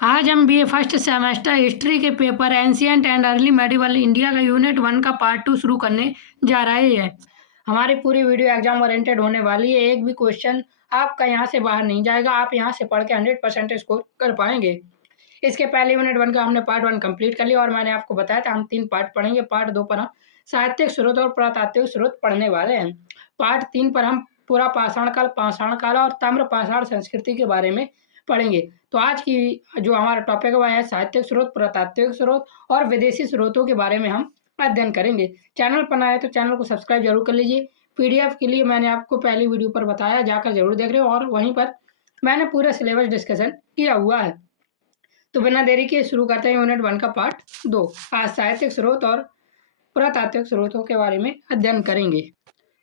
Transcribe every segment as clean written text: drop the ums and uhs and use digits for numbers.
आज हम BA first semester history के paper ancient and early medieval India का यूनिट 1 का पार्ट 2 शुरू करने जा रहे हैं। हमारी पूरी वीडियो एग्जाम ओरिएंटेड होने वाली है। एक भी क्वेश्चन आपका यहाँ से बाहर नहीं जाएगा। आप यहाँ से पढ़ के 100% स्कोर कर पाएंगे। इसके पहले यूनिट 1 का हमने पार्ट 1 कंप्लीट कर लिया और मैंने आपको बताया था हम 3 पार्ट पढ़ेंगे। पार्ट 2 पर हम साहित्यिक स्रोत और पुरातात्विक स्रोत पढ़ने वाले हैं। पार्ट 3 पर हम पूरा पाषाण काल और ताम्र पाषाण संस्कृति के बारे में पढ़ेंगे। तो आज की जो हमारा टॉपिक है वह है साहित्यिक स्रोत, पुरातात्विक स्रोत और विदेशी स्रोतों के बारे में हम अध्ययन करेंगे। चैनल पर नया है तो चैनल को सब्सक्राइब जरूर कर लीजिए। पीडीएफ के लिए मैंने आपको पहली वीडियो पर बताया, जाकर जरूर देख रहे हो और वहीं पर मैंने पूरा सिलेबस डिस्कशन किया हुआ है। तो बिना देरी के शुरू करते हैं यूनिट 1 का पार्ट 2। आज साहित्यिक स्रोत और पुरातात्विक स्रोतों के बारे में अध्ययन करेंगे।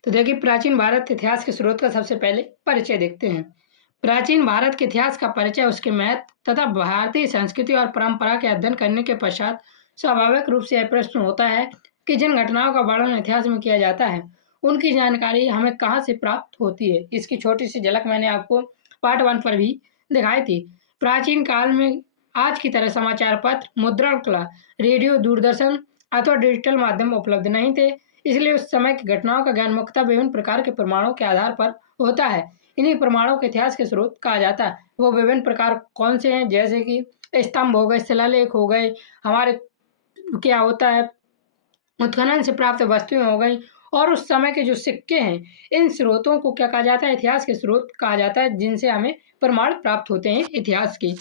तो देखिए, प्राचीन भारत इतिहास के स्रोत का सबसे पहले परिचय देखते हैं। प्राचीन भारत के इतिहास का परिचय उसके महत्व तथा भारतीय संस्कृति और परंपरा के अध्ययन करने के पश्चात स्वाभाविक रूप से यह प्रश्न होता है कि जिन घटनाओं का वर्णन इतिहास में किया जाता है उनकी जानकारी हमें कहाँ से प्राप्त होती है। इसकी छोटी सी झलक मैंने आपको पार्ट 1 पर भी दिखाई थी। प्राचीन काल में आज की तरह समाचार पत्र, मुद्रण कला, रेडियो, दूरदर्शन अथवा डिजिटल माध्यम उपलब्ध नहीं थे। इसलिए उस समय की घटनाओं का ज्ञान मुख्यतः विभिन्न प्रकार के प्रमाणों के आधार पर होता है। इन्हीं प्रमाणों के इतिहास के स्रोत कहा जाता है। वो विभिन्न प्रकार कौन से हैं, जैसे कि स्तंभ हो गए, शिलालेख हो गए, हमारे क्या होता है उत्खनन से प्राप्त वस्तुएं हो गई और उस समय के जो सिक्के हैं, इन स्रोतों को क्या कहा जाता है, इतिहास के स्रोत कहा जाता है, जिनसे हमें प्रमाण प्राप्त होते हैं इतिहास के।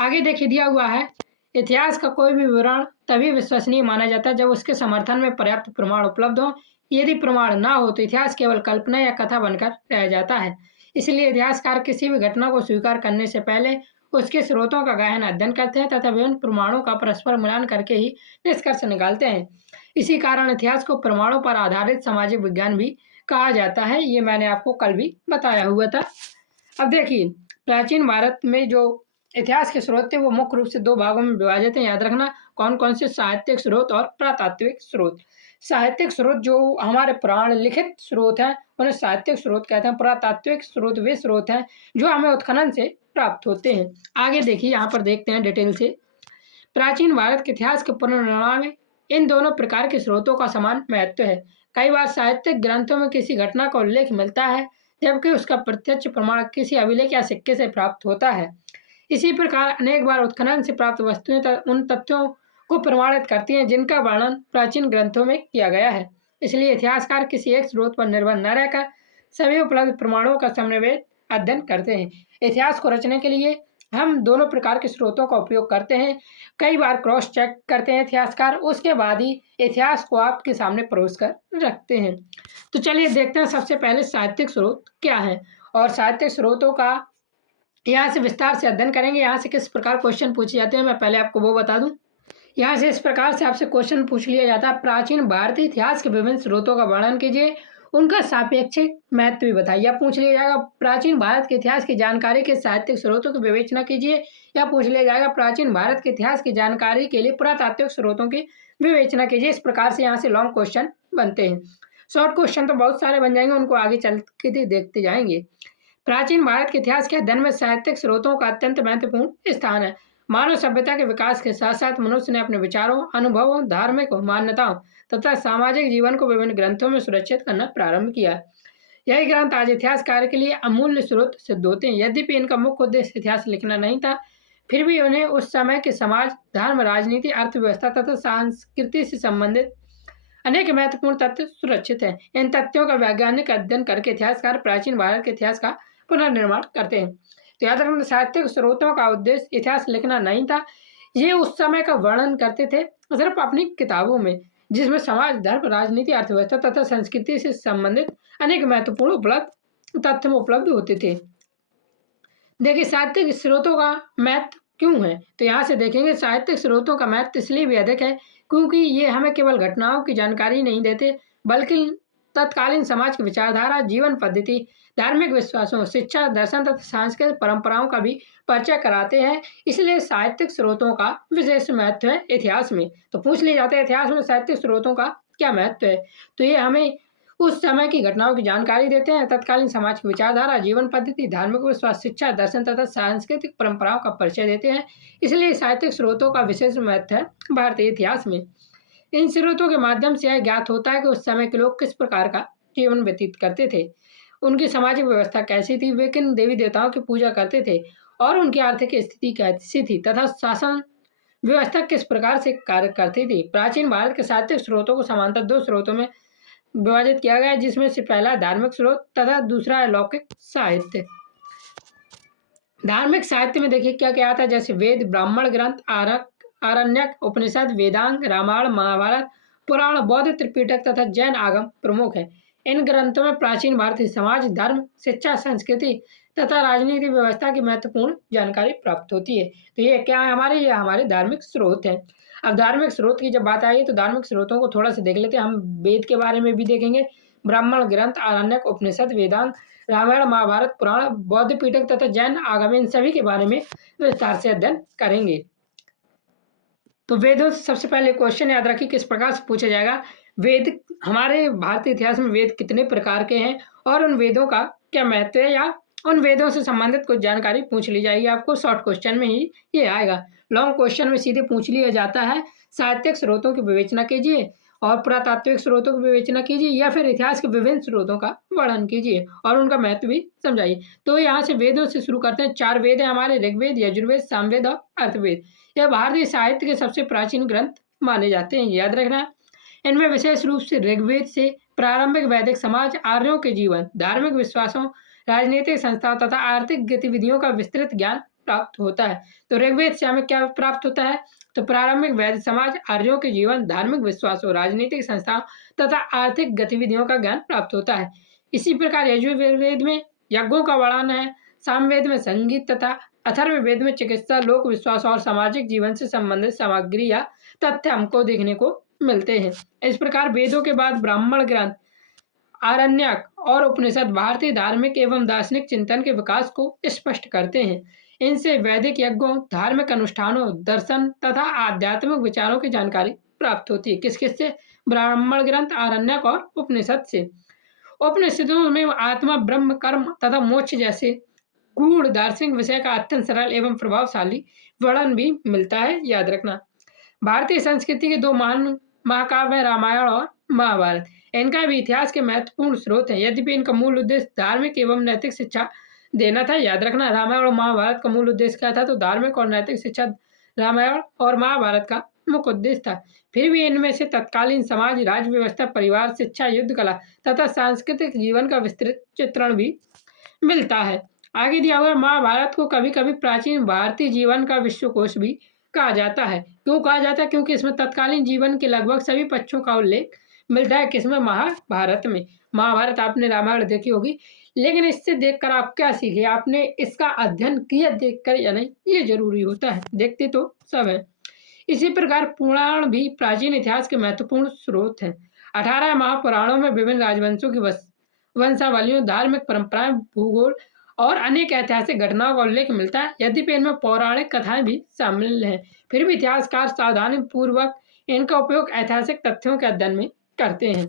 आगे देखिए दिया हुआ है, इतिहास का कोई भी विवरण तभी विश्वसनीय माना जाता है जब उसके समर्थन में पर्याप्त प्रमाण उपलब्ध हो। यदि प्रमाण ना हो तो इतिहास केवल कल्पना या कथा बनकर रह जाता है। इसलिए इतिहासकार किसी भी घटना को स्वीकार करने से पहले उसके स्रोतों का गहन अध्ययन करते हैं तथा विभिन्न प्रमाणों का परस्पर मिलान करके ही निष्कर्ष निकालते हैं। इसी कारण इतिहास को प्रमाणों पर आधारित सामाजिक विज्ञान भी कहा जाता है। ये मैंने आपको कल भी बताया हुआ था। अब देखिए, प्राचीन भारत में जो इतिहास के स्रोत थे वो मुख्य रूप से 2 भागों में विभाजित हैं। याद रखना कौन कौन से, साहित्यिक स्रोत और पुरातात्विक स्रोत। साहित्यिक स्रोत जो हमारे पुराण लिखित स्रोत हैं उन्हें साहित्यिक स्रोत कहते हैं। पुरातात्विक स्रोत वे स्रोत हैं जो हमें उत्खनन से प्राप्त होते हैं। आगे देखिए, यहाँ पर देखते हैं डिटेल से। प्राचीन भारत के इतिहास के पुनर्निर्माण में इन दोनों प्रकार के स्रोतों का समान महत्व है। कई बार साहित्यिक ग्रंथों में किसी घटना का उल्लेख मिलता है जबकि उसका प्रत्यक्ष प्रमाण किसी अभिलेख या सिक्के से प्राप्त होता है। इसी प्रकार अनेक बार उत्खनन से प्राप्त वस्तुएं उन तथ्यों को प्रमाणित करती हैं जिनका वर्णन प्राचीन ग्रंथों में किया गया है। इसलिए इतिहासकार किसी एक स्रोत पर निर्भर न रहकर सभी उपलब्ध प्रमाणों का समन्वय अध्ययन करते हैं। इतिहास को रचने के लिए हम दोनों प्रकार के स्रोतों का उपयोग करते हैं। कई बार क्रॉस चेक करते हैं इतिहासकार, उसके बाद ही इतिहास को आपके सामने परोस कर रखते हैं। तो चलिए देखते हैं सबसे पहले साहित्यिक स्रोत क्या है और साहित्यिक स्रोतों का यहाँ से विस्तार से अध्ययन करेंगे। यहाँ से किस प्रकार क्वेश्चन पूछे जाते हैं मैं पहले आपको वो बता दूं। यहाँ से इस प्रकार से आपसे क्वेश्चन पूछ लिया जाता है, प्राचीन भारतीय इतिहास के विभिन्न स्रोतों का वर्णन कीजिए, उनका सापेक्षिक महत्व भी बताइए। या पूछ लिया जाएगा प्राचीन भारत के इतिहास की जानकारी के साहित्यिक स्रोतों की विवेचना कीजिए, या पूछ लिया जाएगा प्राचीन भारत के इतिहास की जानकारी के लिए पुरातात्विक स्रोतों की विवेचना कीजिए। इस प्रकार से यहाँ से लॉन्ग क्वेश्चन बनते हैं। शॉर्ट क्वेश्चन तो बहुत सारे बन जाएंगे, उनको आगे चल के देखते जाएंगे। प्राचीन भारत के इतिहास के अध्ययन में साहित्यिक स्रोतों का अत्यंत महत्वपूर्ण स्थान है। मानव सभ्यता के विकास के साथ साथ मनुष्य ने अपने विचारों, अनुभवों, धार्मिक मान्यताओं तथा सामाजिक जीवन को विभिन्न ग्रंथों में सुरक्षित करना प्रारंभ किया। यही ग्रंथ आज इतिहास कार्य के लिए अमूल्य स्रोत सिद्ध होते हैं। यद्यपि इनका मुख्य उद्देश्य इतिहास लिखना नहीं था, फिर भी उन्हें उस समय के समाज, धर्म, राजनीति, अर्थव्यवस्था तथा संस्कृति से संबंधित अनेक महत्वपूर्ण तथ्य सुरक्षित हैं। इन तथ्यों का वैज्ञानिक अध्ययन करके इतिहासकार प्राचीन भारत के इतिहास का पुनर्निर्माण करते हैं। तो याद रखना, साहित्यिक स्रोतों का उद्देश्य इतिहास लिखना नहीं था, ये उस समय का वर्णन करते थे सिर्फ अपनी किताबों में, जिसमें समाज, धर्म, राजनीति, अर्थव्यवस्था तथा संस्कृति से संबंधित अनेक महत्वपूर्ण तथ्य उपलब्ध होते थे। देखिए, साहित्यिक स्रोतों का महत्व क्यों है, तो यहाँ से देखेंगे साहित्यिक स्रोतों का महत्व इसलिए भी अधिक है क्योंकि ये हमें केवल घटनाओं की जानकारी नहीं देते बल्कि तत्कालीन समाज की विचारधारा, जीवन पद्धति, धार्मिक विश्वासों, शिक्षा, दर्शन तथा सांस्कृतिक परंपराओं का भी परिचय कराते हैं। इसलिए साहित्यिक स्रोतों का विशेष महत्व है इतिहास में। तो पूछ लिया जाता है इतिहास में साहित्यिक स्रोतों का क्या महत्व है, तो ये हमें उस समय की घटनाओं की जानकारी देते हैं। तत्कालीन समाज की विचारधारा, जीवन पद्धति, धार्मिक विश्वास, शिक्षा, दर्शन तथा सांस्कृतिक परंपराओं का परिचय देते हैं। इसलिए साहित्यिक स्रोतों का विशेष महत्व है भारतीय इतिहास में। इन स्रोतों के माध्यम से यह ज्ञात होता है कि उस समय के लोग किस प्रकार का जीवन व्यतीत करते थे, उनकी सामाजिक व्यवस्था कैसी थी, वे किन देवी देवताओं की पूजा करते थे और उनकी आर्थिक स्थिति कैसी थी तथा शासन व्यवस्था किस प्रकार से कार्य करती थी। प्राचीन भारत के साहित्यिक स्रोतों को समांतर दो स्रोतों में विभाजित किया गया है, जिसमें से पहला धार्मिक स्रोत तथा दूसरा है लौकिक साहित्य। धार्मिक साहित्य में देखिए क्या क्या आता है, जैसे वेद, ब्राह्मण ग्रंथ, आरण्यक, उपनिषद, वेदांग, रामायण, महाभारत, पुराण, बौद्ध त्रिपिटक तथा जैन आगम प्रमुख है। इन ग्रंथों में प्राचीन भारतीय समाज, धर्म, शिक्षा, संस्कृति तथा राजनीति व्यवस्था की महत्वपूर्ण जानकारी प्राप्त होती है। तो ये क्या है हमारे, ये हमारे धार्मिक स्रोत है। अब धार्मिक स्रोत की जब बात आई तो धार्मिक स्रोतों को थोड़ा सा देख लेते हैं। हम वेद के बारे में भी देखेंगे, ब्राह्मण ग्रंथ, आरण्यक, उपनिषद, वेदांत, रामायण, महाभारत, पुराण, बौद्ध पीठक तथा जैन आगम, इन सभी के बारे में विस्तार से अध्ययन करेंगे। तो वेदों से सबसे पहले क्वेश्चन याद रखिए किस प्रकार से पूछा जाएगा। वेद, हमारे भारतीय इतिहास में वेद कितने प्रकार के हैं और उन वेदों का क्या महत्व है, या उन वेदों से संबंधित कुछ जानकारी पूछ ली जाएगी। आपको शॉर्ट क्वेश्चन में ही ये आएगा। लॉन्ग क्वेश्चन में सीधे पूछ लिया जाता है साहित्यिक स्रोतों की विवेचना कीजिए और पुरातात्विक स्रोतों की विवेचना कीजिए, या फिर इतिहास के विभिन्न स्रोतों का वर्णन कीजिए और उनका महत्व भी समझाइए। तो यहाँ से वेदों से शुरू करते हैं। 4 वेद हैं हमारे, ऋग्वेद, यजुर्वेद, सामवेद और अर्थवेद। यह भारतीय साहित्य के सबसे प्राचीन ग्रंथ माने जाते हैं, याद रखना। इनमें विशेष रूप से ऋग्वेद से प्रारंभिक वैदिक समाज, आर्यों के जीवन, धार्मिक विश्वासों, राजनीतिक संस्थाओं तथा आर्थिक गतिविधियों का विस्तृत ज्ञान प्राप्त होता है। तो ऋग्वेद से हमें क्या प्राप्त होता है, तो प्रारंभिक वैदिक समाज, आर्यों के जीवन, धार्मिक विश्वासों, राजनीतिक संस्थाओं तथा आर्थिक गतिविधियों का ज्ञान प्राप्त होता है। इसी प्रकार यजुर्वेद में यज्ञों का वर्णन है, सामवेद में संगीत तथा अथर्ववेद में चिकित्सा, लोक विश्वास और सामाजिक जीवन से संबंधित सामग्री या तथ्य हमको देखने को मिलते हैं। इस प्रकार वेदों के बाद ब्राह्मण ग्रंथ, आरण्यक और उपनिषद भारतीय धार्मिक एवं दार्शनिक चिंतन के विकास को स्पष्ट करते हैं। इनसे वैदिक यज्ञों, धार्मिक अनुष्ठानों, दर्शन तथा आध्यात्मिक विचारों की जानकारी प्राप्त होती है। किस किस से, ब्राह्मण ग्रंथ, आरण्यक और उपनिषद से। उपनिषदों में आत्मा, ब्रह्म, कर्म तथा मोक्ष जैसे गूढ़ दार्शनिक विषय का अत्यंत सरल एवं प्रभावशाली वर्णन भी मिलता है, याद रखना। भारतीय संस्कृति के 2 महान महाकाव्य हैं, रामायण और महाभारत। इनका भी इतिहास के महत्वपूर्ण स्रोत है, यद्यपि इनका मूल उद्देश्य धार्मिक एवं नैतिक शिक्षा देना था, याद रखना। रामायण और महाभारत का मूल उद्देश्य क्या था, तो धार्मिक और नैतिक शिक्षा रामायण और महाभारत का मुख्य उद्देश्य था। फिर भी इनमें से तत्कालीन समाज, राज्य व्यवस्था, परिवार, शिक्षा, युद्ध कला तथा सांस्कृतिक जीवन का विस्तृत चित्रण भी मिलता है। आगे दिया हुआ महाभारत को कभी कभी प्राचीन भारतीय जीवन का विश्वकोश भी कहा जाता है। क्यों कहा जाता है, क्योंकि इसमें तत्कालीन जीवन के लगभग सभी पक्षों का उल्लेख मिलता है। किसमें, महाभारत में। महाभारत आपने रामायण देखी होगी, लेकिन इससे देखकर आप क्या सीखे, आपने इसका अध्ययन किया देखकर या नहीं, ये जरूरी होता है। देखते तो सब है। इसी प्रकार पुराण भी प्राचीन इतिहास के महत्वपूर्ण स्रोत हैं। 18 महापुराणों में विभिन्न राजवंशों की वंशावलियों, धार्मिक परंपराएं, भूगोल और अनेक ऐतिहासिक घटनाओं का उल्लेख मिलता है। यद्यपि इनमें पौराणिक कथाएं भी शामिल हैं, फिर भी इतिहासकार सावधानी पूर्वक इनका उपयोग ऐतिहासिक तथ्यों के अध्ययन में करते हैं।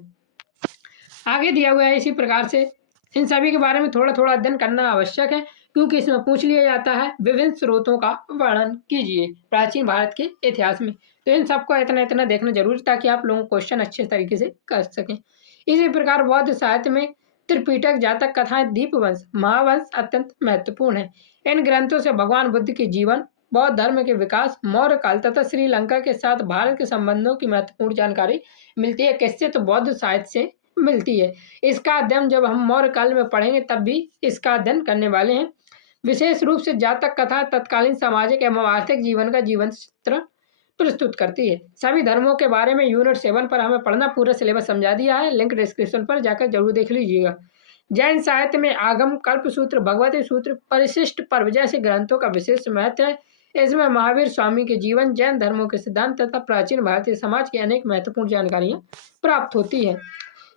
आगे दिया हुआ है इसी प्रकार से इन सभी के बारे में थोड़ा थोड़ा अध्ययन करना आवश्यक है, क्योंकि इसमें पूछ लिया जाता है विभिन्न स्रोतों का वर्णन कीजिए प्राचीन भारत के इतिहास में। तो इन सबको इतना इतना देखना जरूरी, ताकि आप लोगों को क्वेश्चन अच्छे तरीके से कर सकें। इसी प्रकार बौद्ध साहित्य में त्रिपिटक, जातक कथाएं, दीपवंश, महावंश अत्यंत महत्वपूर्ण है। इन ग्रंथों से भगवान बुद्ध के जीवन, बौद्ध धर्म के विकास, मौर्य काल तथा श्रीलंका के साथ भारत के संबंधों की महत्वपूर्ण जानकारी मिलती है। किससे, तो बौद्ध साहित्य से मिलती है। इसका अध्ययन जब हम मौर्य काल में पढ़ेंगे तब भी इसका अध्ययन करने वाले हैं। विशेष रूप से जातक कथा तत्कालीन सामाजिक एवं आर्थिक जीवन का जीवन चित्र प्रस्तुत करती है। सभी धर्मों के बारे में यूनिट 7 पर हमें पढ़ना, पूरा सिलेबस समझा दिया है, लिंक डिस्क्रिप्शन पर जाकर जरूर देख लीजिएगा। जैन साहित्य में आगम, कल्पसूत्र, भगवती सूत्र, परिशिष्ट पर्व जैसे ग्रंथों का विशेष महत्व है। इसमें महावीर स्वामी के जीवन, जैन धर्मों के सिद्धांत तथा प्राचीन भारतीय समाज की अनेक महत्वपूर्ण जानकारियां प्राप्त होती है।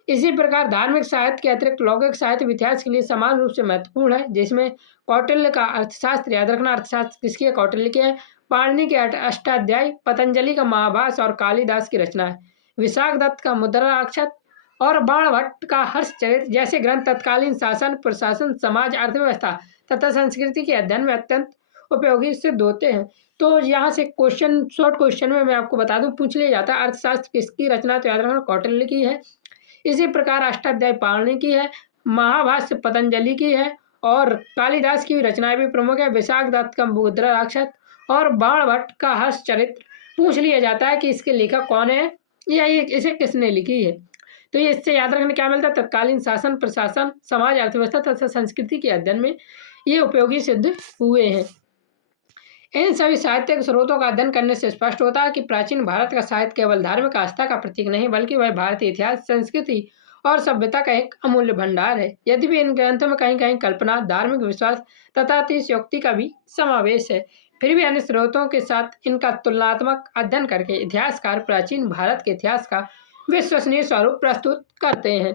इसी प्रकार धार्मिक साहित्य के अतिरिक्त लौकिक साहित्य इतिहास के लिए समान रूप से महत्वपूर्ण है, जिसमें कौटिल्य का अर्थशास्त्र, याद रखना अर्थशास्त्र किसकी है, कौटिल्य की है। पाणिनि के अष्टाध्यायी, पतंजलि का महाभाष्य और कालिदास की रचना है। विशाख दत्त का मुद्राक्षर और बाणभट्ट का हर्षचरित जैसे ग्रंथ तत्कालीन शासन, प्रशासन, समाज, अर्थव्यवस्था तथा संस्कृति के अध्ययन में अत्यंत उपयोगी सिद्ध होते हैं। तो यहाँ से क्वेश्चन, शॉर्ट क्वेश्चन में मैं आपको बता दूं, पूछ लिया जाता है अर्थशास्त्र किसकी रचना, तो याद रखना कौटिल्य की है। इसी प्रकार अष्टाध्यायी पाणिनि की है, महाभाष्य पतंजलि की है और कालिदास की रचनाएं भी प्रमुख है, विशाख दत्त का मुद्रा राक्षस और बाणभट्ट का हर्षचरित्र। पूछ लिया जाता है कि इसके लेखक कौन है या ये इसे किसने लिखी है। तो ये इससे याद रखने क्या मिलता है, तत्कालीन शासन, प्रशासन, समाज, अर्थव्यवस्था तथा संस्कृति के अध्ययन में ये उपयोगी सिद्ध हुए हैं। इन सभी साहित्यिक स्रोतों का अध्ययन करने से स्पष्ट होता है कि प्राचीन भारत का साहित्य केवल धार्मिक आस्था का प्रतीक नहीं, बल्कि वह भारतीय इतिहास, संस्कृति और सभ्यता का एक अमूल्य भंडार है। यद्यपि इन ग्रंथों में कहीं कहीं कल्पना, धार्मिक विश्वास तथा अतिशयोक्ति का भी समावेश है, फिर भी अन्य स्रोतों के साथ इनका तुलनात्मक अध्ययन करके इतिहासकार प्राचीन भारत के इतिहास का विश्वसनीय स्वरूप प्रस्तुत करते हैं।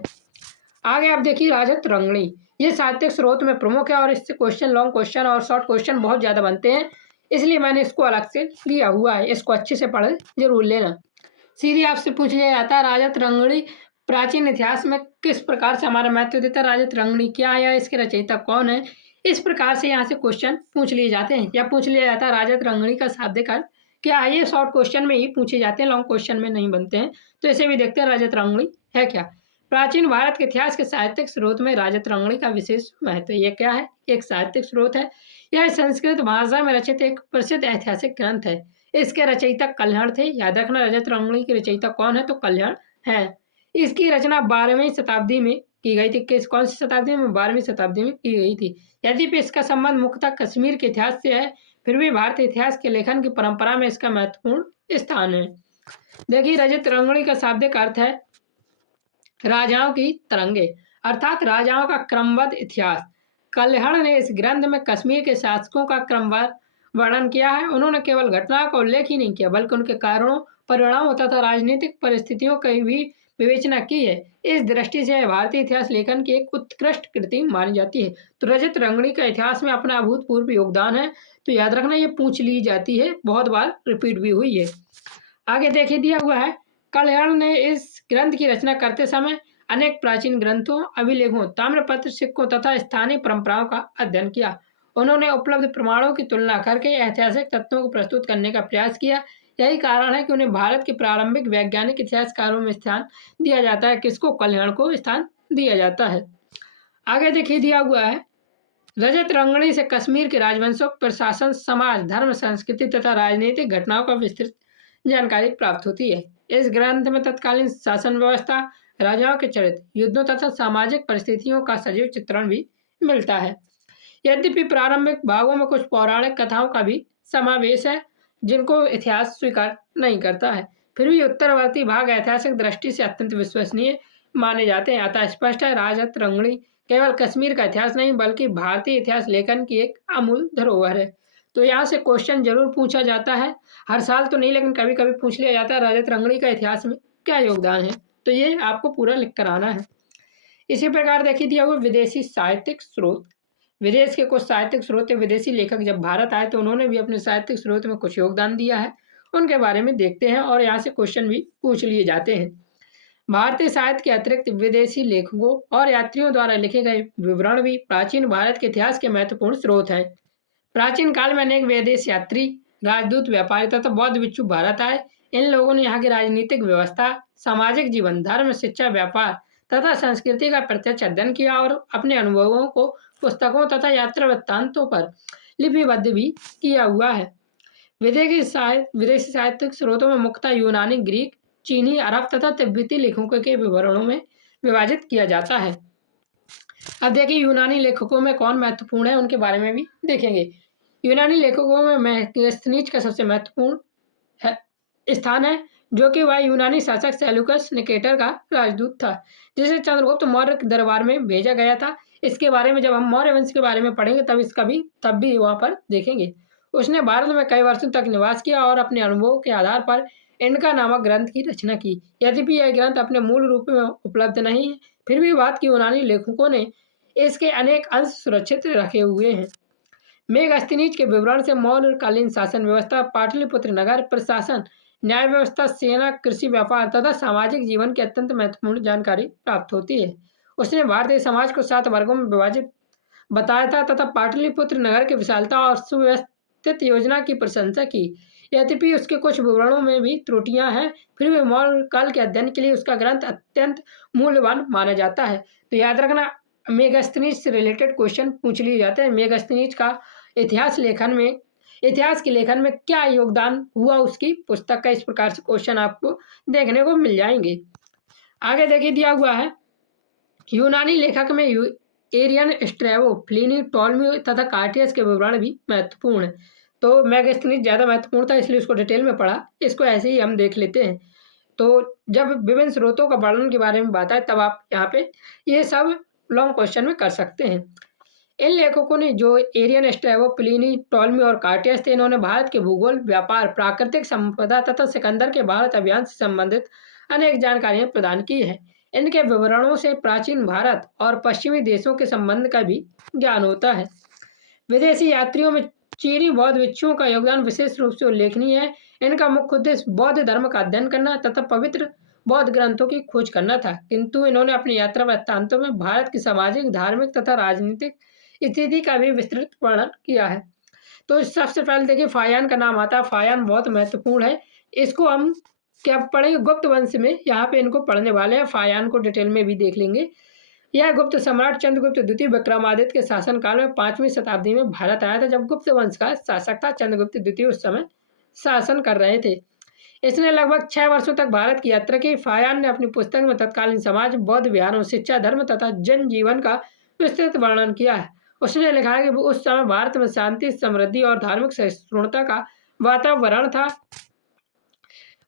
आगे आप देखिए राजत रंगणी, ये साहित्यिक स्रोत में प्रमुख है और इससे क्वेश्चन, लॉन्ग क्वेश्चन और शॉर्ट क्वेश्चन बहुत ज़्यादा बनते हैं, इसलिए मैंने इसको अलग से लिया हुआ है। इसको अच्छे से पढ़ जरूर लेना। सीधे आपसे पूछ लिया जाता है राजत रंगणी प्राचीन इतिहास में किस प्रकार से हमारा महत्व देता है, राजत रंगणी क्या है या इसके रचयिता कौन है। इस प्रकार से यहाँ से क्वेश्चन पूछ लिए जाते हैं या पूछ लिया जाता है राजत रंगणी का शाब्दिक अर्थ क्या है। ये शॉर्ट क्वेश्चन में ही पूछे जाते हैं, लॉन्ग क्वेश्चन में नहीं बनते हैं। तो इसे भी देखते हैं राजत रंगणी है क्या। प्राचीन भारत के इतिहास के साहित्यिक स्रोत में राजत रंगणी का विशेष महत्व। ये क्या है, एक साहित्यिक स्रोत है। यह संस्कृत भाषा में रचित एक प्रसिद्ध ऐतिहासिक ग्रंथ है। इसके रचयिता कल्याण थे। याद रखना राजत रंगणी की रचयिता कौन है, तो कल्याण है। इसकी रचना 12वीं शताब्दी में की गई थी। किस कौन सी शताब्दी में, 12वीं शताब्दी में की गई थी। यद्यपि इसका संबंध मुख्यतः कश्मीर के इतिहास से है, फिर भी भारतीय इतिहास के लेखन की परंपरा में इसका महत्वपूर्ण स्थान है। देखिए रजत रंगणी का शाब्दिक अर्थ है राजाओं की तरंगे, अर्थात राजाओं का क्रमबद्ध इतिहास। कल्याण ने इस ग्रंथ में कश्मीर के शासकों का क्रमवार वर्णन किया है। उन्होंने केवल घटनाओं का उल्लेख ही नहीं किया, बल्कि उनके कारणों, परिणामों तथा राजनीतिक परिस्थितियों की भी विवेचना की है। इस दृष्टि से भारतीय इतिहास लेखन की एक उत्कृष्ट कृति मानी जाती है। तो रजत रंगणी का इतिहास में अपना अभूतपूर्व योगदान है। तो याद रखना ये पूछ ली जाती है, बहुत बार रिपीट भी हुई है। आगे देखिए दिया हुआ है कल्याण ने इस ग्रंथ की रचना करते समय अनेक प्राचीन ग्रंथों, अभिलेखों, ताम्रपत्र, सिक्कों तथा स्थानीय परंपराओं का अध्ययन किया। उन्होंने उपलब्ध प्रमाणों की तुलना करके ऐतिहासिक तथ्यों को प्रस्तुत करने का प्रयास किया। यही कारण है कि उन्हें भारत के प्रारंभिक वैज्ञानिक इतिहासकारों में स्थान दिया जाता है। किसको, कल्याण को स्थान दिया जाता है। आगे देखिए दिया हुआ है रजत रंगणी से कश्मीर के राजवंशों, प्रशासन, समाज, धर्म, संस्कृति तथा राजनीतिक घटनाओं का विस्तृत जानकारी प्राप्त होती है। इस ग्रंथ में तत्कालीन शासन व्यवस्था, राजाओं के चरित्र, युद्धों तथा सामाजिक परिस्थितियों का सजीव चित्रण भी मिलता है। यद्यपि प्रारंभिक भागों में कुछ पौराणिक कथाओं का भी समावेश है, जिनको इतिहास स्वीकार नहीं करता है, फिर भी उत्तरवर्ती भाग ऐतिहासिक दृष्टि से अत्यंत विश्वसनीय माने जाते हैं। अतः स्पष्ट है राजत रंगणी केवल कश्मीर का इतिहास नहीं, बल्कि भारतीय इतिहास लेखन की एक अमूल धरोहर है। तो यहाँ से क्वेश्चन जरूर पूछा जाता है, हर साल तो नहीं लेकिन कभी कभी पूछ लिया जाता है रजत रंगणी का इतिहास में क्या योगदान है। तो ये आपको पूरा लिख कर आना है। इसी प्रकार देखिए दिया हुआ विदेशी साहित्यिक स्रोत। विदेश के कुछ साहित्यिक स्रोत, विदेशी लेखक जब भारत आए तो उन्होंने भी अपने साहित्यिक स्रोत में कुछ योगदान दिया है, उनके बारे में देखते हैं और यहाँ से क्वेश्चन भी पूछ लिए जाते हैं। भारतीय साहित्य के अतिरिक्त विदेशी लेखकों और यात्रियों द्वारा लिखे गए विवरण भी प्राचीन भारत के इतिहास के महत्वपूर्ण स्रोत हैं। प्राचीन काल में अनेक विदेश यात्री, राजदूत, व्यापारी तथा बौद्ध भिक्षु भारत आए। इन लोगों ने यहाँ की राजनीतिक व्यवस्था, सामाजिक जीवन, धर्म, शिक्षा, व्यापार तथा संस्कृति का प्रत्यक्ष अध्ययन किया और अपने अनुभवों को पुस्तकों तथा यात्रा वृत्तांतों पर लिपिबद्ध भी किया हुआ है। विदेशी साहित्यिक स्रोतों में मुख्यतः यूनानी, ग्रीक, चीनी, अरब तथा तिब्बती लेखकों के विवरणों में विभाजित किया जाता है। अब देखिए यूनानी लेखकों में कौन महत्वपूर्ण है, उनके बारे में भी देखेंगे। यूनानी लेखकों में मेगास्थनीज का सबसे महत्वपूर्ण स्थान है, जो कि वह यूनानी शासक सेल्यूकस निकेटर का राजदूत था, जिसे चंद्रगुप्त मौर्य के दरबार में भेजा गया था। इसके बारे में जब हम मौर्य वंश के बारे में पढ़ेंगे तब भी वहाँ पर देखेंगे। उसने भारत में कई वर्षों तक निवास किया और अपने अनुभवों के आधार पर इनका नामक ग्रंथ की रचना की। यद्यपि यह ग्रंथ अपने मूल रूप में उपलब्ध नहीं है, फिर भी बाद के यूनानी लेखकों ने इसके अनेक अंश सुरक्षित रखे हुए हैं। मेगास्थनीज के विवरण से मौर्यकालीन शासन व्यवस्था, पाटलिपुत्र नगर प्रशासन, न्याय व्यवस्था, सेना, कृषि, व्यापार तथा सामाजिक जीवन की अत्यंत महत्वपूर्ण जानकारी प्राप्त होती है। उसने भारतीय समाज को 7 वर्गों में विभाजित बताया था तथा पाटलिपुत्र नगर की विशालता और सुव्यवस्थित योजना की प्रशंसा की। यद्यपि उसके कुछ विवरणों में भी त्रुटियां हैं, फिर भी मौर्य काल के अध्ययन के लिए उसका ग्रंथ अत्यंत मूल्यवान माना जाता है। तो याद रखना, मेगास्थनीज से रिलेटेड क्वेश्चन पूछ लिए जाते हैं। मेगास्थनीज का इतिहास के लेखन में क्या योगदान हुआ, उसकी पुस्तक का इस प्रकार से क्वेश्चन आपको देखने को मिल जाएंगे। आगे देखिए दिया हुआ है, यूनानी लेखक में एरियन, स्ट्रैबो, प्लिनी, टॉलमी तथा कार्टियस के विवरण भी महत्वपूर्ण है। तो मेगास्थनीज ज़्यादा महत्वपूर्ण था, इसलिए उसको डिटेल में पढ़ा। इसको ऐसे ही हम देख लेते हैं। तो जब विभिन्न स्रोतों का वर्णन के बारे में बात है, तब आप यहाँ पे ये सब लॉन्ग क्वेश्चन में कर सकते हैं। इन लेखकों ने, जो एरियन, स्ट्रैबो, प्लिनी, टॉलमी और कार्टियस थे, इन्होंने भारत के भूगोल, व्यापार, प्राकृतिक संपदा तथा सिकंदर के भारत अभियान से संबंधित अनेक जानकारियां प्रदान की है। इनके विवरणों से प्राचीन भारत और पश्चिमी देशों के संबंध का भी ज्ञान होता है। विदेशी यात्रियों में चीनी बौद्ध भिक्षुओं का योगदान विशेष रूप से उल्लेखनीय है। इनका मुख्य उद्देश्य बौद्ध धर्म का अध्ययन करना तथा पवित्र बौद्ध ग्रंथों की खोज करना था, किंतु इन्होंने अपनी यात्रा वृत्तांतों में भारत की सामाजिक, धार्मिक तथा राजनीतिक स्थिति का भी विस्तृत वर्णन किया है। तो सबसे पहले देखिए, फायान का नाम आता है। फायान बहुत महत्वपूर्ण है। इसको हम क्या पढ़ेंगे, गुप्त वंश में यहाँ पे इनको पढ़ने वाले हैं। फायान को डिटेल में भी देख लेंगे। यह गुप्त सम्राट चंद्रगुप्त द्वितीय विक्रमादित्य के शासनकाल में 5वीं शताब्दी में भारत आया था, जब गुप्त वंश का शासक था चंद्रगुप्त द्वितीय उस समय शासन कर रहे थे। इसने लगभग 6 वर्षों तक भारत की यात्रा की। फायान ने अपनी पुस्तक में तत्कालीन समाज, बौद्ध विहारों, शिक्षा, धर्म तथा जनजीवन का विस्तृत वर्णन किया है। उसने लिखा है कि उस समय भारत में शांति, समृद्धि और धार्मिक सहिष्णुता का वातावरण था,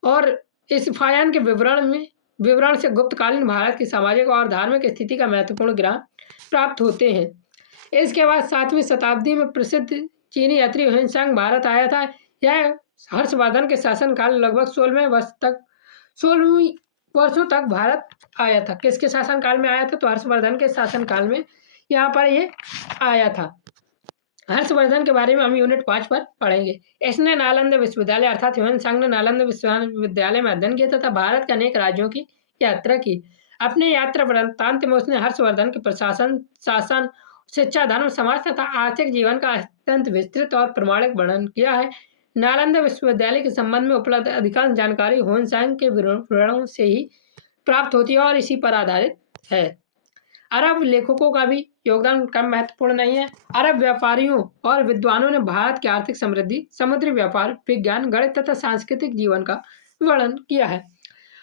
और इस फायान के विवरण से गुप्तकालीन भारत की सामाजिक और धार्मिक स्थिति का महत्वपूर्ण ज्ञान प्राप्त होते हैं। इसके बाद 7वीं शताब्दी में प्रसिद्ध चीनी यात्री ह्वेनसांग भारत आया था। यह हर्षवर्धन के शासनकाल लगभग 16वीं वर्षों तक भारत आया था। किसके शासनकाल में आया था? तो हर्षवर्धन के शासनकाल में यहाँ पर ये आया था। हर्षवर्धन के बारे में हम यूनिट 5 पर पढ़ेंगे। इसने नालंदा विश्वविद्यालय अर्थात ह्वेनसांग ने नालंदा विश्वविद्यालय में अध्ययन किया तथा भारत के अनेक राज्यों की यात्रा की। अपने यात्रा वृत्तांत में उसने हर्षवर्धन के प्रशासन, शासन, शिक्षा, धर्म, समाज तथा आर्थिक जीवन का अत्यंत विस्तृत और प्रमाणिक वर्णन किया है। नालंदा विश्वविद्यालय के संबंध में उपलब्ध अधिकांश जानकारी ह्वेनसांग के विवरणों से ही प्राप्त होती है और इसी पर आधारित है। अरब लेखकों का भी योगदान कम महत्वपूर्ण नहीं है। अरब व्यापारियों और विद्वानों ने भारत की आर्थिक समृद्धि, समुद्री व्यापार, विज्ञान, गणित तथा सांस्कृतिक जीवन का वर्णन किया है।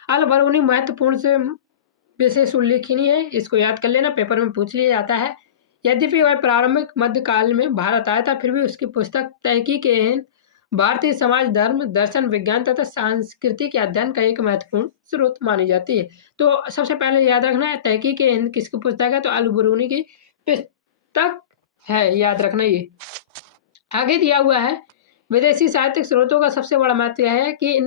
अल बरूनी महत्वपूर्ण से विशेष उल्लेखनीय है, इसको याद कर लेना, पेपर में पूछ लिया जाता है। यद्यपि वह प्रारंभिक मध्यकाल में भारत आया था, फिर भी उसकी पुस्तक तहकीक भारतीय समाज, धर्म, दर्शन, विज्ञान तथा संस्कृति के अध्ययन का एक महत्वपूर्ण स्रोत मानी जाती है। तो सबसे पहले याद रखना है, तहकीक हिंद किसकी पुस्तक है? तो अल बरूनी की पुस्तक है, याद रखना ये। आगे दिया हुआ है, विदेशी साहित्यिक स्रोतों का सबसे बड़ा महत्व यह है कि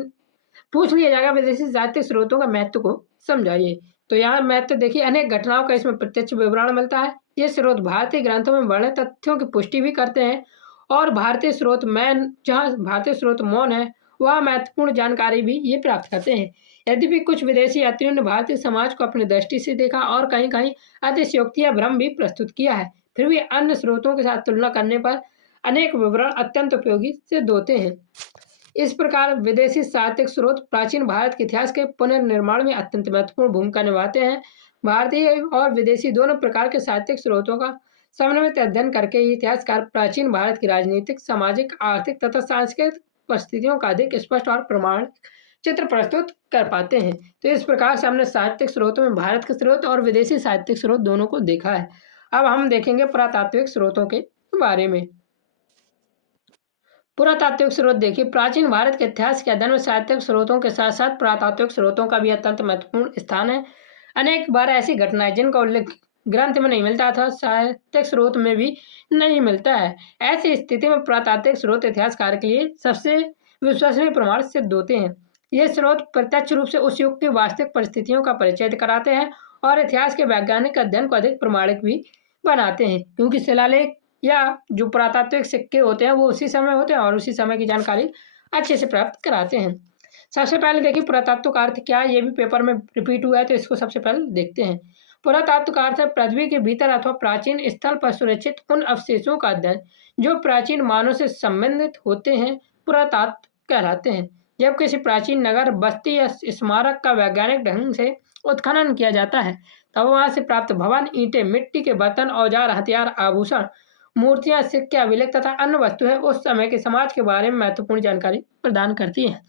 पूछ लिया जाएगा विदेशी साहित्यिक स्रोतों का महत्व को समझाइए। तो यहाँ महत्व देखिए, अनेक घटनाओं का इसमें प्रत्यक्ष विवरण मिलता है। ये स्रोत भारतीय ग्रंथों में वर्णित तथ्यों की पुष्टि भी करते हैं, और जहाँ भारतीय स्रोत मौन है, वह महत्वपूर्ण जानकारी भी ये प्राप्त करते हैं। यद्यपि कुछ विदेशी यात्रियों ने भारतीय समाज को अपनी दृष्टि से देखा और कहीं कहीं अतिशयोक्ति या भ्रम भी प्रस्तुत किया है, फिर भी अन्य स्रोतों के साथ तुलना करने पर अनेक विवरण अत्यंत उपयोगी सिद्ध होते हैं। इस प्रकार विदेशी साहित्यिक स्रोत प्राचीन भारत के इतिहास के पुनर्निर्माण में अत्यंत महत्वपूर्ण भूमिका निभाते हैं। भारतीय और विदेशी दोनों प्रकार के साहित्यिक स्रोतों का समन्वित अध्ययन करके इतिहासकार प्राचीन भारत की राजनीतिक, सामाजिक, आर्थिक तथा सांस्कृतिक परिस्थितियों का अधिक स्पष्ट और प्रमाणिक चित्र प्रस्तुत कर पाते हैं। तो इस प्रकार से हमने साहित्यिक स्रोतों में भारत के स्रोत और विदेशी साहित्यिक स्रोत दोनों को देखा है। अब हम देखेंगे पुरातात्विक स्रोतों के बारे में। पुरातात्विक स्रोत देखिए, प्राचीन भारत के इतिहास के अध्ययन में साहित्यिक स्रोतों के साथ साथ पुरातात्विक स्रोतों का भी अत्यंत महत्वपूर्ण स्थान है। अनेक बार ऐसी घटनाएं जिनका उल्लेख ग्रंथ में नहीं मिलता था, साहित्यिक स्रोत में भी नहीं मिलता है। ऐसी स्थिति में पुरातात्विक स्रोत इतिहासकार के लिए सबसे विश्वसनीय प्रमाण सिद्ध होते हैं। ये स्रोत प्रत्यक्ष रूप से उस युग की वास्तविक परिस्थितियों का परिचय कराते हैं और इतिहास के वैज्ञानिक अध्ययन को अधिक प्रमाणिक भी बनाते हैं, क्योंकि शिलालेख या जो पुरातात्विक सिक्के होते हैं वो उसी समय होते हैं और उसी समय की जानकारी अच्छे से प्राप्त कराते हैं। सबसे पहले देखिए पुरातत्व का अर्थ क्या है, ये भी पेपर में रिपीट हुआ है, तो इसको सबसे पहले देखते हैं। पुरातत्व का अर्थ है पृथ्वी के भीतर अथवा प्राचीन स्थल पर सुरक्षित उन अवशेषों का अध्ययन जो प्राचीन मानव से संबंधित होते हैं, पुरातत्व कहलाते हैं। जब किसी प्राचीन नगर, बस्ती या स्मारक का वैज्ञानिक ढंग से उत्खनन किया जाता है, तब वहां से प्राप्त भवन, ईंटें, मिट्टी के बर्तन, औजार, हथियार, आभूषण, मूर्तियां, सिक्के, अभिलेख तथा अन्य वस्तुएं उस समय के समाज के बारे में महत्वपूर्ण जानकारी प्रदान करती हैं।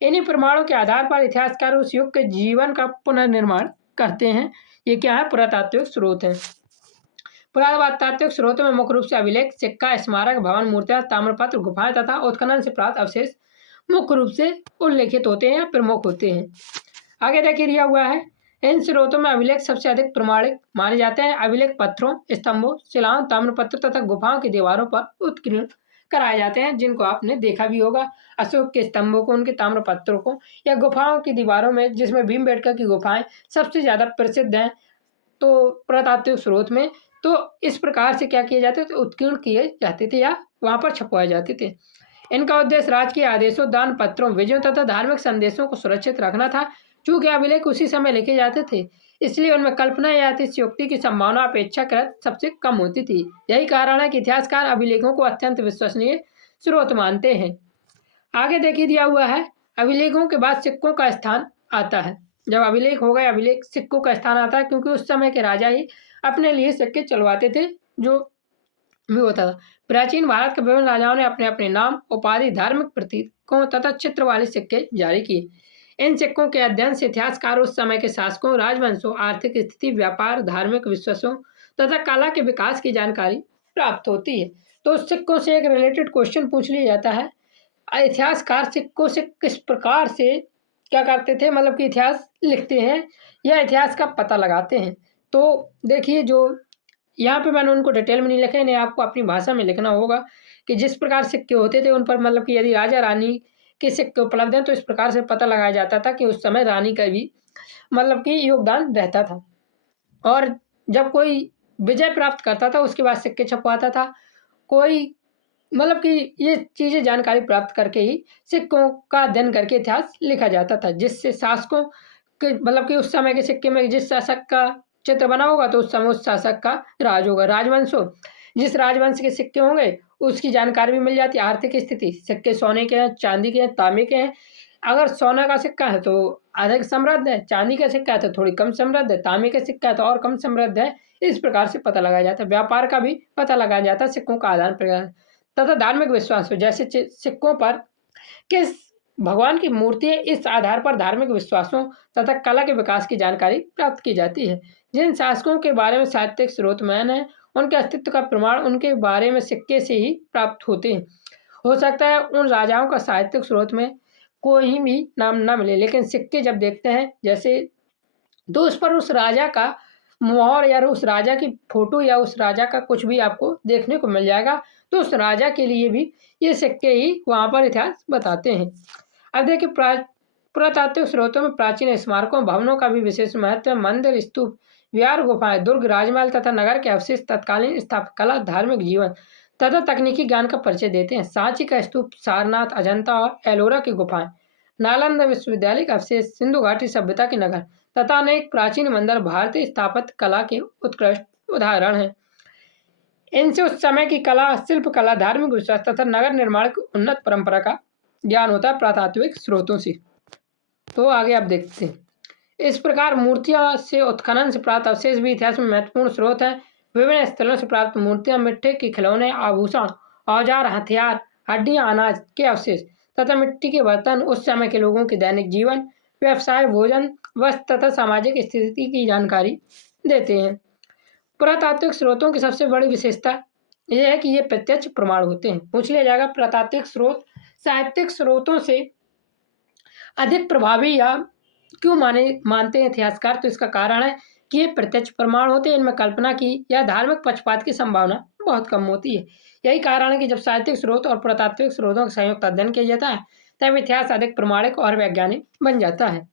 इन्हीं प्रमाणों के आधार पर इतिहासकार उस युग के जीवन का पुनर्निर्माण करते हैं। ये क्या है? पुरातात्विक स्रोत है। पुरातात्विक स्रोतों में मुख्य रूप से अभिलेख, सिक्का, स्मारक, भवन, मूर्तियां, ताम्रपत्र, गुफाएं तथा उत्खनन से प्राप्त अवशेष मुख्य रूप से उल्लेखित होते हैं या प्रमुख होते हैं। आगे देखिए दिया हुआ है, इन स्रोतों में अभिलेख सबसे अधिक प्रमाणिक माने जाते हैं। अभिलेख पत्थरों, स्तंभों, शिलाओं, ताम्रपत्र तथा गुफाओं की दीवारों पर उत्कीर्ण कराए जाते हैं, जिनको आपने देखा भी होगा, अशोक के स्तंभों को, उनके ताम्रपत्रों को, या गुफाओं की दीवारों में, जिसमें भीमबेटका की गुफाएं सबसे ज़्यादा प्रसिद्ध हैं तो पुरातात्विक स्रोत में। तो इस प्रकार से क्या किए जाते थे? उत्कीर्ण किए जाते थे या वहाँ पर छपवाए जाते थे। इनका उद्देश्य राजकीय आदेशों, दान पत्रों, विजयों तथा धार्मिक संदेशों को सुरक्षित रखना था। चूंकि अभिलेख उसी समय लिखे जाते थे, इसलिए उनमें कल्पना या अतिशयोक्ति की संभावना अपेक्षाकृत सबसे कम होती थी। यही कारण है कि इतिहासकार अभिलेखों को अत्यंत विश्वसनीय स्रोत मानते हैं। आगे देखिए दिया हुआ है, अभिलेखों के बाद सिक्कों का स्थान आता है। जब अभिलेख हो गए, अभिलेख सिक्कों का स्थान आता है, क्योंकि उस समय के राजा ही अपने लिए सिक्के चलवाते थे, जो भी होता था। प्राचीन भारत के विभिन्न राजाओं ने अपने अपने नाम, उपाधि, धार्मिक प्रतीकों तथा चित्र वाले सिक्के जारी किए। इन सिक्कों के अध्ययन से इतिहासकार उस समय के शासकों, राजवंशों, आर्थिक स्थिति, व्यापार, धार्मिक विश्वासों तथा कला के विकास की जानकारी प्राप्त होती है। तो उस सिक्कों से एक रिलेटेड क्वेश्चन पूछ लिया जाता है, इतिहासकार सिक्कों से किस प्रकार से क्या करते थे, मतलब कि इतिहास लिखते हैं या इतिहास का पता लगाते हैं। तो देखिए, जो यहाँ पे मैंने उनको डिटेल में नहीं लिखा, इन्हें आपको अपनी भाषा में लिखना होगा कि जिस प्रकार सिक्के होते थे उन पर, मतलब कि यदि राजा रानी के सिक्के उपलब्ध हैं तो इस प्रकार से पता लगाया जाता था कि उस समय रानी का भी मतलब कि योगदान रहता था। और जब कोई विजय प्राप्त करता था उसके बाद सिक्के छपवाता था कोई, मतलब कि ये चीज़ें जानकारी प्राप्त करके ही सिक्कों का अध्ययन करके इतिहास लिखा जाता था, जिससे शासकों के, मतलब कि उस समय के सिक्के में जिस शासक का चित्र बना होगा तो उस समय उस शासक का राज होगा। राजवंश हो, जिस राजवंश के सिक्के होंगे उसकी जानकारी भी मिल जाती है। आर्थिक स्थिति, सिक्के सोने के हैं, चांदी के हैं, तांबे के हैं। अगर सोना का सिक्का है तो अधिक समृद्ध है, चांदी का सिक्का है तो थोड़ी कम समृद्ध है, तांबे का सिक्का है तो और कम समृद्ध है। इस प्रकार से पता लगाया जाता है। व्यापार का भी पता लगाया जाता है सिक्कों का आदान प्रदान तथा धार्मिक विश्वास हो, जैसे सिक्कों पर किस भगवान की मूर्ति है, इस आधार पर धार्मिक विश्वासों तथा कला के विकास की जानकारी प्राप्त की जाती है। जिन शासकों के बारे में साहित्यिक स्रोत मैन है, उनके अस्तित्व का प्रमाण उनके बारे में सिक्के से ही प्राप्त होते हैं। हो सकता है उन राजाओं का साहित्यिक स्रोत में कोई भी नाम न मिले, लेकिन सिक्के जब देखते हैं जैसे, तो उस पर उस राजा का मोहर या उस राजा की फोटो या उस राजा का कुछ भी आपको देखने को मिल जाएगा। तो उस राजा के लिए भी ये सिक्के ही वहाँ पर इतिहास बताते हैं। अब देखिए, पुरातात्विक स्रोतों में प्राचीन स्मारकों, भवनों का भी विशेष महत्व है। मंदिर, स्तूप, विहार, गुफाएं, दुर्ग, राजमहल तथा नगर के अवशेष तत्कालीन स्थापत्य कला, धार्मिक जीवन तथा तकनीकी ज्ञान का परिचय देते हैं। सांची का स्तूप, सारनाथ, अजंता और एलोरा की गुफाएं, नालंदा विश्वविद्यालय का अवशेष, सिंधु घाटी सभ्यता के नगर तथा अनेक प्राचीन मंदिर भारतीय स्थापत्य कला के उत्कृष्ट उदाहरण हैं। इनसे उस समय की कला, शिल्प कला, धार्मिक विश्वास तथा नगर निर्माण की उन्नत परंपरा का ज्ञान होता है पुरातात्विक स्रोतों से। तो आगे आप देखते हैं, इस प्रकार मूर्तियां से उत्खनन से प्राप्त अवशेष भी इतिहास में महत्वपूर्ण स्रोत हैं। विभिन्न स्थलों से प्राप्त मूर्तियां, मिट्टी के खिलौने, आभूषण, औजार, हथियार, हड्डियां, अनाज के अवशेष तथा मिट्टी के बर्तन उस समय के लोगों के दैनिक जीवन, व्यवसाय, भोजन, वस्त्र तथा सामाजिक स्थिति की जानकारी देते हैं। पुरातात्विक स्रोतों की सबसे बड़ी विशेषता यह है कि ये प्रत्यक्ष प्रमाण होते हैं। पूछ लिया जाएगा, पुरातात्विक स्रोत साहित्यिक स्रोतों से अधिक प्रभावी या क्यों मानते हैं इतिहासकार? तो इसका कारण है कि ये प्रत्यक्ष प्रमाण होते हैं, इनमें कल्पना की या धार्मिक पक्षपात की संभावना बहुत कम होती है। यही कारण है कि जब साहित्यिक स्रोत और पुरातात्विक स्रोतों का संयुक्त अध्ययन किया जाता है तब इतिहास अधिक प्रमाणिक और वैज्ञानिक बन जाता है।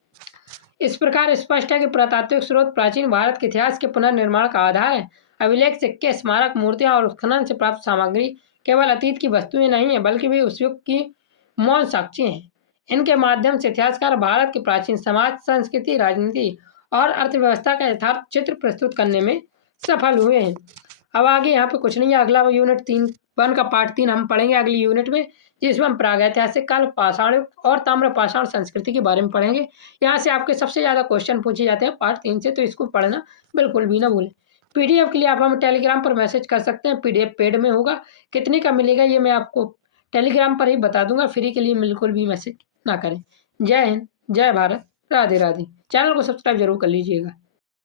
इस प्रकार स्पष्ट है कि पुरातात्विक स्रोत प्राचीन भारत के इतिहास के पुनर्निर्माण का आधार है। अभिलेख, सिक्के, स्मारक, मूर्तियां और उत्खनन से प्राप्त सामग्री केवल अतीत की वस्तुएं नहीं है, बल्कि वे उस युग की मौन साक्षी हैं। इनके माध्यम से इतिहासकार भारत के प्राचीन समाज, संस्कृति, राजनीति और अर्थव्यवस्था का यथार्थ चित्र प्रस्तुत करने में सफल हुए हैं। अब आगे यहाँ पे कुछ नहीं है, अगला यूनिट 1 का पार्ट 3 हम पढ़ेंगे अगली यूनिट में, जिसमें हम प्रागैतिहासिक काल, पाषाण युग और ताम्रपाषाण संस्कृति के बारे में पढ़ेंगे। यहाँ से आपके सबसे ज़्यादा क्वेश्चन पूछे जाते हैं पार्ट 3 से, तो इसको पढ़ना बिल्कुल भी ना भूलें। पीडीएफ के लिए आप हमें टेलीग्राम पर मैसेज कर सकते हैं, पीडीएफ पेड में होगा, कितने का मिलेगा ये मैं आपको टेलीग्राम पर ही बता दूंगा, फ्री के लिए बिल्कुल भी मैसेज ना करें। जय हिंद, जय भारत, राधे राधे। चैनल को सब्सक्राइब जरूर कर लीजिएगा।